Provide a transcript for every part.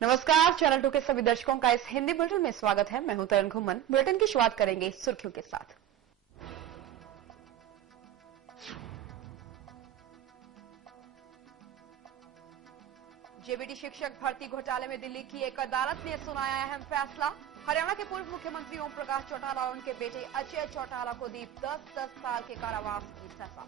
नमस्कार, चैनल 2 के सभी दर्शकों का इस हिंदी बुलेटिन में स्वागत है। मैं हूं तरन घुम्मन। बुलेटिन की शुरुआत करेंगे सुर्खियों के साथ। जेबीटी शिक्षक भर्ती घोटाले में दिल्ली की एक अदालत ने सुनाया अहम फैसला। हरियाणा के पूर्व मुख्यमंत्री ओम प्रकाश चौटाला और उनके बेटे अजय चौटाला को दी 10-10 साल के कारावास की सजा।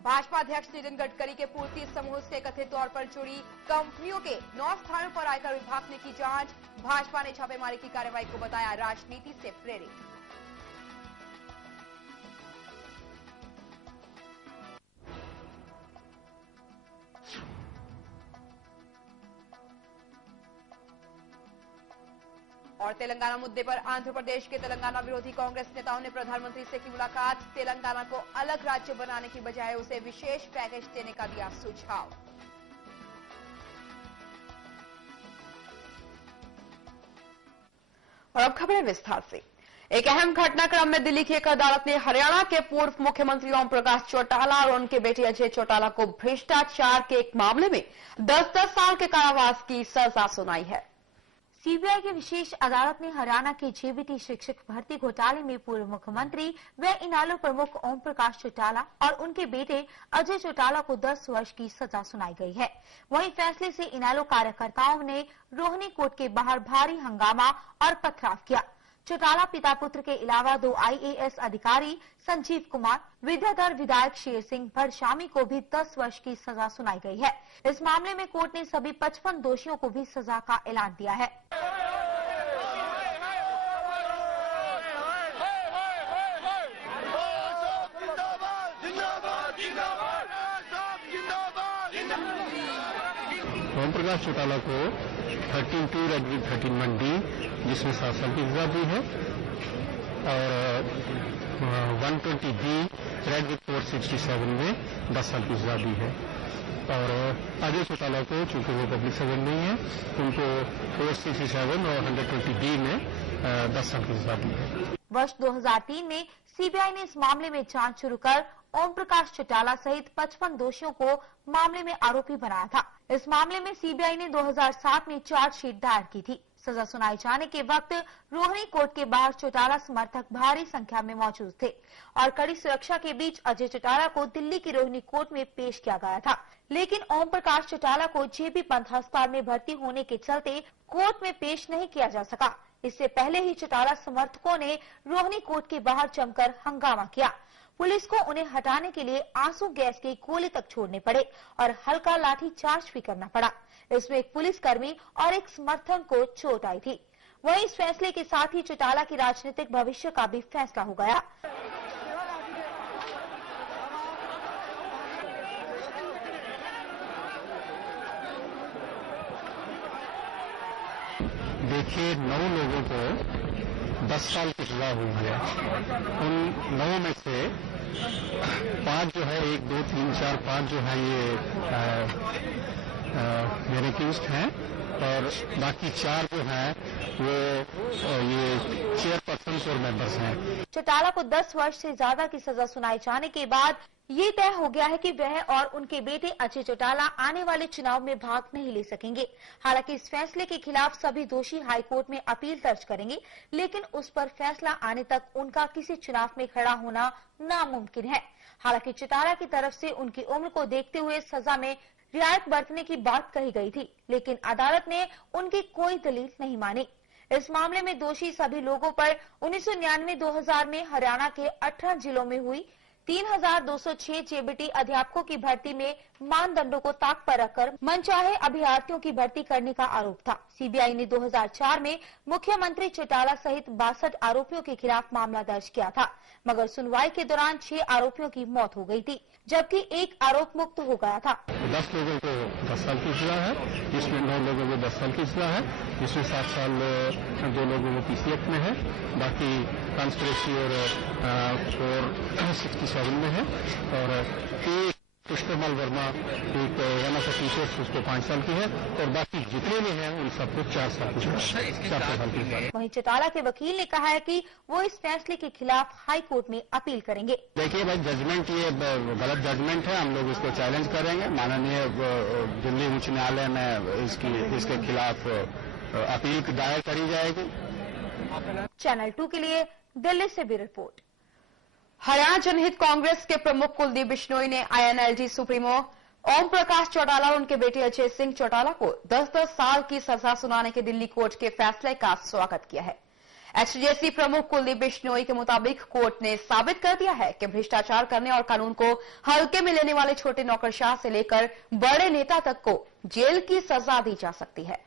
भाजपा अध्यक्ष नितिन गडकरी के पूर्ति समूह से कथित तौर पर जुड़ी कंपनियों के 9 स्थानों पर आयकर विभाग ने की जांच। भाजपा ने छापेमारी की कार्रवाई को बताया राजनीति से प्रेरित। और तेलंगाना मुद्दे पर आंध्र प्रदेश के तेलंगाना विरोधी कांग्रेस नेताओं ने प्रधानमंत्री से की मुलाकात। तेलंगाना को अलग राज्य बनाने की बजाय उसे विशेष पैकेज देने का दिया सुझाव। और अब खबरें विस्तार से। एक अहम घटनाक्रम में दिल्ली की एक अदालत ने हरियाणा के पूर्व मुख्यमंत्री ओम प्रकाश चौटाला और उनके बेटे अजय चौटाला को भ्रष्टाचार के एक मामले में 10-10 साल के कारावास की सजा सुनाई है। सीबीआई की विशेष अदालत ने हरियाणा के जेबीटी शिक्षक भर्ती घोटाले में पूर्व मुख्यमंत्री व इनेलो प्रमुख ओम प्रकाश चौटाला और उनके बेटे अजय चौटाला को 10 वर्ष की सजा सुनाई गई है। वहीं फैसले से इनेलो कार्यकर्ताओं ने रोहिणी कोर्ट के बाहर भारी हंगामा और पथराव किया। चौटाला पिता पुत्र के अलावा 2 IAS अधिकारी संजीव कुमार, विद्याधर विधायक शेर सिंह भरशामी को भी 10 वर्ष की सजा सुनाई गई है। इस मामले में कोर्ट ने सभी 55 दोषियों को भी सजा का ऐलान दिया है। ओम प्रकाश चौटाला को 13(2) रेड विद 13(1)(d) जिसमें 7 साल की सजा दी है और 120(b) रेड विद 467 में 10 साल की सजा दी है। और अजय चौटाला को चूंकि वो पब्लिक सर्वेंट नहीं है, उनको 467 और 120(b) में 10 साल की सजा दी है। वर्ष 2003 में सीबीआई ने इस मामले में जांच शुरू कर ओम प्रकाश चौटाला सहित 55 दोषियों को मामले में आरोपी बनाया था। इस मामले में सीबीआई ने 2007 में चार्जशीट दायर की थी। सजा सुनाए जाने के वक्त रोहिणी कोर्ट के बाहर चौटाला समर्थक भारी संख्या में मौजूद थे और कड़ी सुरक्षा के बीच अजय चौटाला को दिल्ली की रोहिणी कोर्ट में पेश किया गया था। लेकिन ओम प्रकाश चौटाला को जेबी पंत अस्पताल में भर्ती होने के चलते कोर्ट में पेश नहीं किया जा सका। इससे पहले ही चौटाला समर्थकों ने रोहिणी कोर्ट के बाहर जमकर हंगामा किया। पुलिस को उन्हें हटाने के लिए आंसू गैस के गोले तक छोड़ने पड़े और हल्का लाठी चार्ज भी करना पड़ा। इसमें एक पुलिसकर्मी और एक समर्थक को चोट आई थी। वहीं इस फैसले के साथ ही चौटाला की राजनीतिक भविष्य का भी फैसला हो गया। देखिए, 9 लोगों को 10 साल की सजा हुई है। उन 9 में से 5 जो है, 1, 2, 3, 4, 5 जो है ये मेरे अक्यूज्ड हैं और बाकी 4 जो हैं वो ये चेयरपर्सन और मेंबर्स हैं। चौटाला को 10 वर्ष से ज्यादा की सजा सुनाए जाने के बाद ये तय हो गया है कि वह और उनके बेटे अजय चौटाला आने वाले चुनाव में भाग नहीं ले सकेंगे। हालांकि इस फैसले के खिलाफ सभी दोषी हाईकोर्ट में अपील दर्ज करेंगे, लेकिन उस पर फैसला आने तक उनका किसी चुनाव में खड़ा होना नामुमकिन है। हालांकि चौटाला की तरफ से उनकी उम्र को देखते हुए सजा में रियायत बरतने की बात कही गई थी, लेकिन अदालत ने उनकी कोई दलील नहीं मानी। इस मामले में दोषी सभी लोगों पर 1999-2000 में हरियाणा के 18 जिलों में हुई 3206 जेबीटी अध्यापकों की भर्ती में मानदंडों को ताक पर रखकर मनचाहे अभ्यर्थियों की भर्ती करने का आरोप था। सीबीआई ने 2004 में मुख्यमंत्री चौटाला सहित 62 आरोपियों के खिलाफ मामला दर्ज किया था, मगर सुनवाई के दौरान 6 आरोपियों की मौत हो गई थी, जबकि 1 आरोप मुक्त हो गया था। 10 लोगों को 10 साल की सजा है, जिसमें 9 लोगों को 10 साल की सजा है, जिसमें 7 साल 2 लोगों को पीसी एक्ट में है, बाकी कंस्पिरेसी और 467 में है और पुष्पमल वर्मा एक वन ऑफ टीचर्स, उसको 5 साल की है और बाकी जितने भी हैं उन सबको 4 साल की है। वहीं चौटाला के वकील ने कहा है कि वो इस फैसले के खिलाफ हाई कोर्ट में अपील करेंगे। देखिए भाई, जजमेंट ये गलत जजमेंट है, हम लोग इसको चैलेंज करेंगे। माननीय दिल्ली उच्च न्यायालय में इसके खिलाफ अपील दायर करी जाएगी। चैनल 2 के लिए दिल्ली से ब्यूरो रिपोर्ट। हरियाणा जनहित कांग्रेस के प्रमुख कुलदीप बिश्नोई ने आईएनएलडी सुप्रीमो ओम प्रकाश चौटाला और उनके बेटे अजय सिंह चौटाला को 10-10 साल की सजा सुनाने के दिल्ली कोर्ट के फैसले का स्वागत किया है। एचजेसी प्रमुख कुलदीप बिश्नोई के मुताबिक कोर्ट ने साबित कर दिया है कि भ्रष्टाचार करने और कानून को हल्के में लेने वाले छोटे नौकरशाह से लेकर बड़े नेता तक को जेल की सजा दी जा सकती है।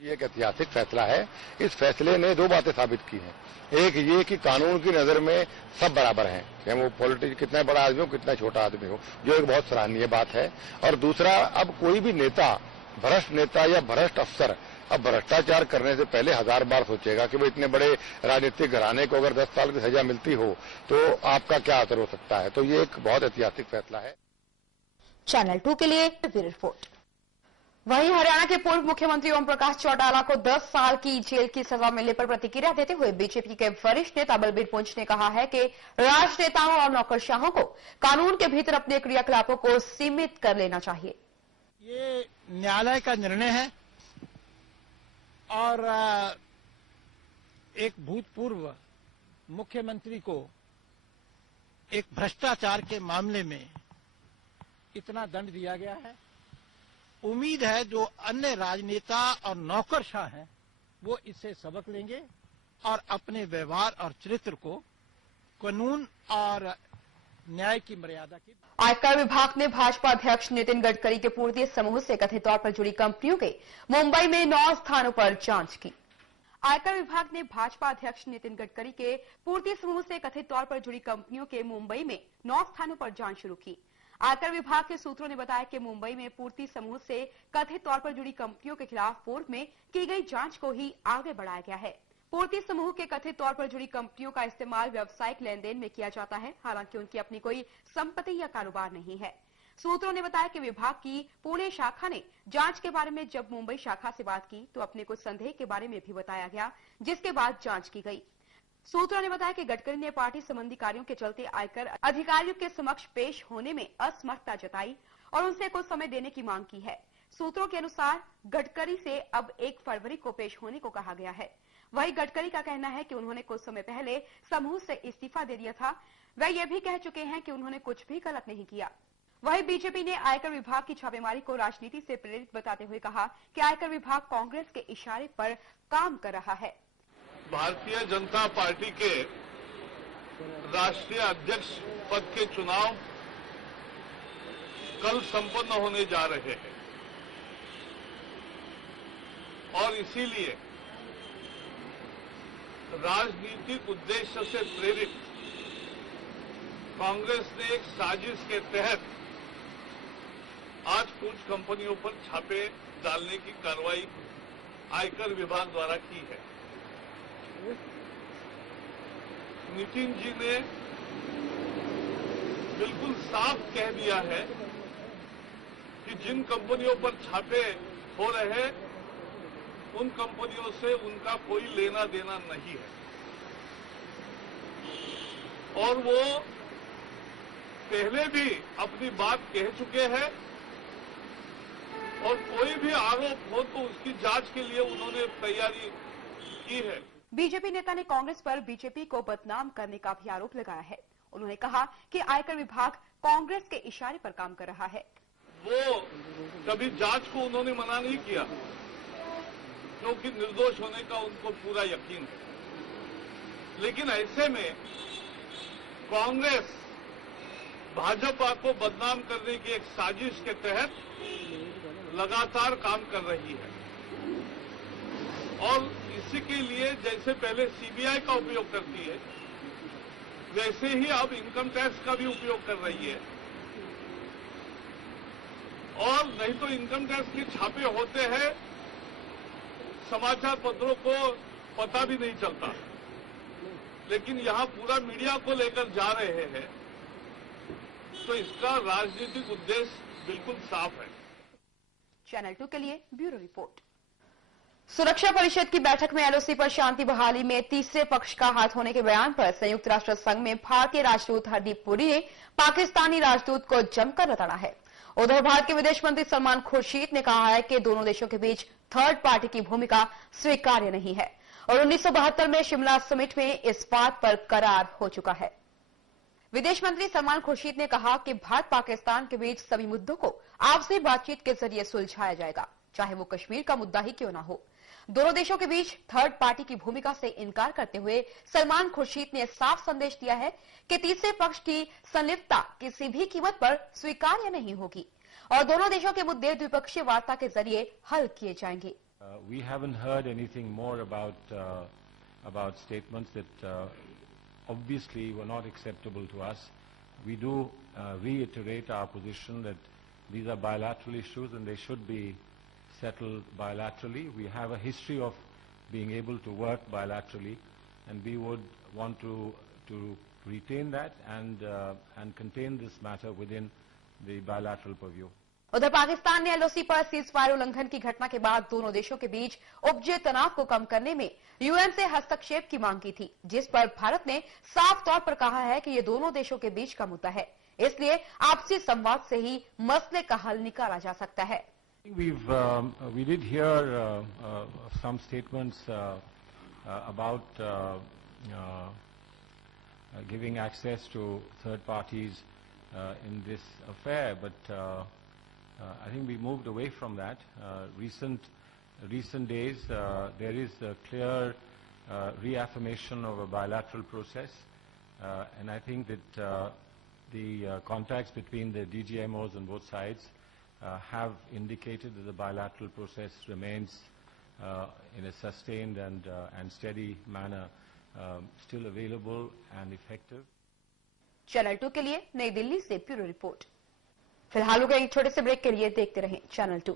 एक ऐतिहासिक फैसला है। इस फैसले ने 2 बातें साबित की हैं। एक ये कि कानून की नजर में सब बराबर हैं, चाहे वो पॉलिटिक्स कितना बड़ा आदमी हो, कितना छोटा आदमी हो, जो एक बहुत सराहनीय बात है। और दूसरा, अब कोई भी नेता, भ्रष्ट नेता या भ्रष्ट अफसर अब भ्रष्टाचार करने से पहले 1000 बार सोचेगा कि भाई इतने बड़े राजनीतिक घराने को अगर 10 साल की सजा मिलती हो तो आपका क्या असर हो सकता है। तो ये एक बहुत ऐतिहासिक फैसला है। चैनल 2 के लिए ब्यूरो रिपोर्ट। वहीं हरियाणा के पूर्व मुख्यमंत्री ओम प्रकाश चौटाला को 10 साल की जेल की सजा मिलने पर प्रतिक्रिया देते हुए बीजेपी के वरिष्ठ नेता बलबीर पुंछ ने कहा है कि राजनेताओं और नौकरशाहों को कानून के भीतर अपने क्रियाकलापों को सीमित कर लेना चाहिए। ये न्यायालय का निर्णय है और एक भूतपूर्व मुख्यमंत्री को एक भ्रष्टाचार के मामले में इतना दंड दिया गया है। उम्मीद है जो अन्य राजनेता और नौकरशाह हैं वो इससे सबक लेंगे और अपने व्यवहार और चरित्र को कानून और न्याय की मर्यादा की। आयकर विभाग ने भाजपा अध्यक्ष नितिन गडकरी के पूर्ति समूह से कथित तौर पर जुड़ी कंपनियों के मुंबई में 9 स्थानों पर जांच की। आयकर विभाग ने भाजपा अध्यक्ष नितिन गडकरी के पूर्ति समूह से कथित तौर पर जुड़ी कंपनियों के मुंबई में 9 स्थानों पर जांच शुरू की। आयकर विभाग के सूत्रों ने बताया कि मुंबई में पूर्ति समूह से कथित तौर पर जुड़ी कंपनियों के खिलाफ पूर्व में की गई जांच को ही आगे बढ़ाया गया है। पूर्ति समूह के कथित तौर पर जुड़ी कंपनियों का इस्तेमाल व्यावसायिक लेन-देन में किया जाता है, हालांकि उनकी अपनी कोई संपत्ति या कारोबार नहीं है। सूत्रों ने बताया कि विभाग की पुणे शाखा ने जांच के बारे में जब मुंबई शाखा से बात की तो अपने कुछ संदेह के बारे में भी बताया गया, जिसके बाद जांच की गई। सूत्रों ने बताया कि गडकरी ने पार्टी संबंधी कार्यों के चलते आयकर अधिकारियों के समक्ष पेश होने में असमर्थता जताई और उनसे कुछ समय देने की मांग की है। सूत्रों के अनुसार गडकरी से अब 1 फरवरी को पेश होने को कहा गया है। वहीं गडकरी का कहना है कि उन्होंने कुछ समय पहले समूह से इस्तीफा दे दिया था। वह ये भी कह चुके हैं कि उन्होंने कुछ भी गलत नहीं किया। वहीं बीजेपी ने आयकर विभाग की छापेमारी को राजनीति से प्रेरित बताते हुए कहा कि आयकर विभाग कांग्रेस के इशारे पर काम कर रहा है। भारतीय जनता पार्टी के राष्ट्रीय अध्यक्ष पद के चुनाव कल संपन्न होने जा रहे हैं और इसीलिए राजनीतिक उद्देश्य से प्रेरित कांग्रेस ने एक साजिश के तहत आज कुछ कंपनियों पर छापे डालने की कार्रवाई आयकर विभाग द्वारा की है। नितिन जी ने बिल्कुल साफ कह दिया है कि जिन कंपनियों पर छापे हो रहे हैं उन कंपनियों से उनका कोई लेना देना नहीं है और वो पहले भी अपनी बात कह चुके हैं और कोई भी आरोप हो तो उसकी जांच के लिए उन्होंने तैयारी की है। बीजेपी नेता ने कांग्रेस पर बीजेपी को बदनाम करने का भी आरोप लगाया है। उन्होंने कहा कि आयकर विभाग कांग्रेस के इशारे पर काम कर रहा है। वो कभी जांच को उन्होंने मना नहीं किया क्योंकि निर्दोष होने का उनको पूरा यकीन है। लेकिन ऐसे में कांग्रेस भाजपा को बदनाम करने की एक साजिश के तहत लगातार काम कर रही है और इसी के लिए जैसे पहले सीबीआई का उपयोग करती है वैसे ही अब इनकम टैक्स का भी उपयोग कर रही है और नहीं तो इनकम टैक्स के छापे होते हैं समाचार पत्रों को पता भी नहीं चलता, लेकिन यहां पूरा मीडिया को लेकर जा रहे हैं तो इसका राजनीतिक उद्देश्य बिल्कुल साफ है। चैनल 2 के लिए ब्यूरो रिपोर्ट। सुरक्षा परिषद की बैठक में एलओसी पर शांति बहाली में तीसरे पक्ष का हाथ होने के बयान पर संयुक्त राष्ट्र संघ में भारतीय राजदूत हरदीप पुरी ने पाकिस्तानी राजदूत को जमकर लताड़ा है। उधर भारत के विदेश मंत्री सलमान खुर्शीद ने कहा है कि दोनों देशों के बीच थर्ड पार्टी की भूमिका स्वीकार्य नहीं है और 1972 में शिमला समिट में इस बात पर करार हो चुका है। विदेश मंत्री सलमान खुर्शीद ने कहा कि भारत पाकिस्तान के बीच सभी मुद्दों को आपसी बातचीत के जरिए सुलझाया जाएगा, चाहे वो कश्मीर का मुद्दा ही क्यों न हो। दोनों देशों के बीच थर्ड पार्टी की भूमिका से इनकार करते हुए सलमान खुर्शीद ने साफ संदेश दिया है कि तीसरे पक्ष की संलिप्तता किसी भी कीमत पर स्वीकार्य नहीं होगी और दोनों देशों के मुद्दे द्विपक्षीय वार्ता के जरिए हल किए जाएंगे। We haven't heard anything more about statements that obviously were not acceptable to us. We do reiterate our position that these are bilateral issues and they should be settled bilaterally. We have a history of being able to work bilaterally and we would want to retain that and contain this matter within the bilateral purview. उधर पाकिस्तान ने LOC पर ceasefire उल्लंघन की घटना के बाद दोनों देशों के बीच उपजे तनाव को कम करने में यूएन से हस्तक्षेप की मांग की थी, जिस पर भारत ने साफ तौर पर कहा है कि ये दोनों देशों के बीच का मुद्दा है, इसलिए आपसी संवाद से ही मसले का हल निकाला जा सकता है। We did hear some statements about giving access to third parties in this affair, but I think we moved away from that. Recent days, there is a clear reaffirmation of a bilateral process, and I think that the contacts between the DGMOs on both sides have indicated that the bilateral process remains in a sustained and steady manner still available and effective. Channel 2 के लिए नई दिल्ली से bureau report. फिलहाल हो गए एक छोटे से ब्रेक के लिए देखते रहें चैनल 2।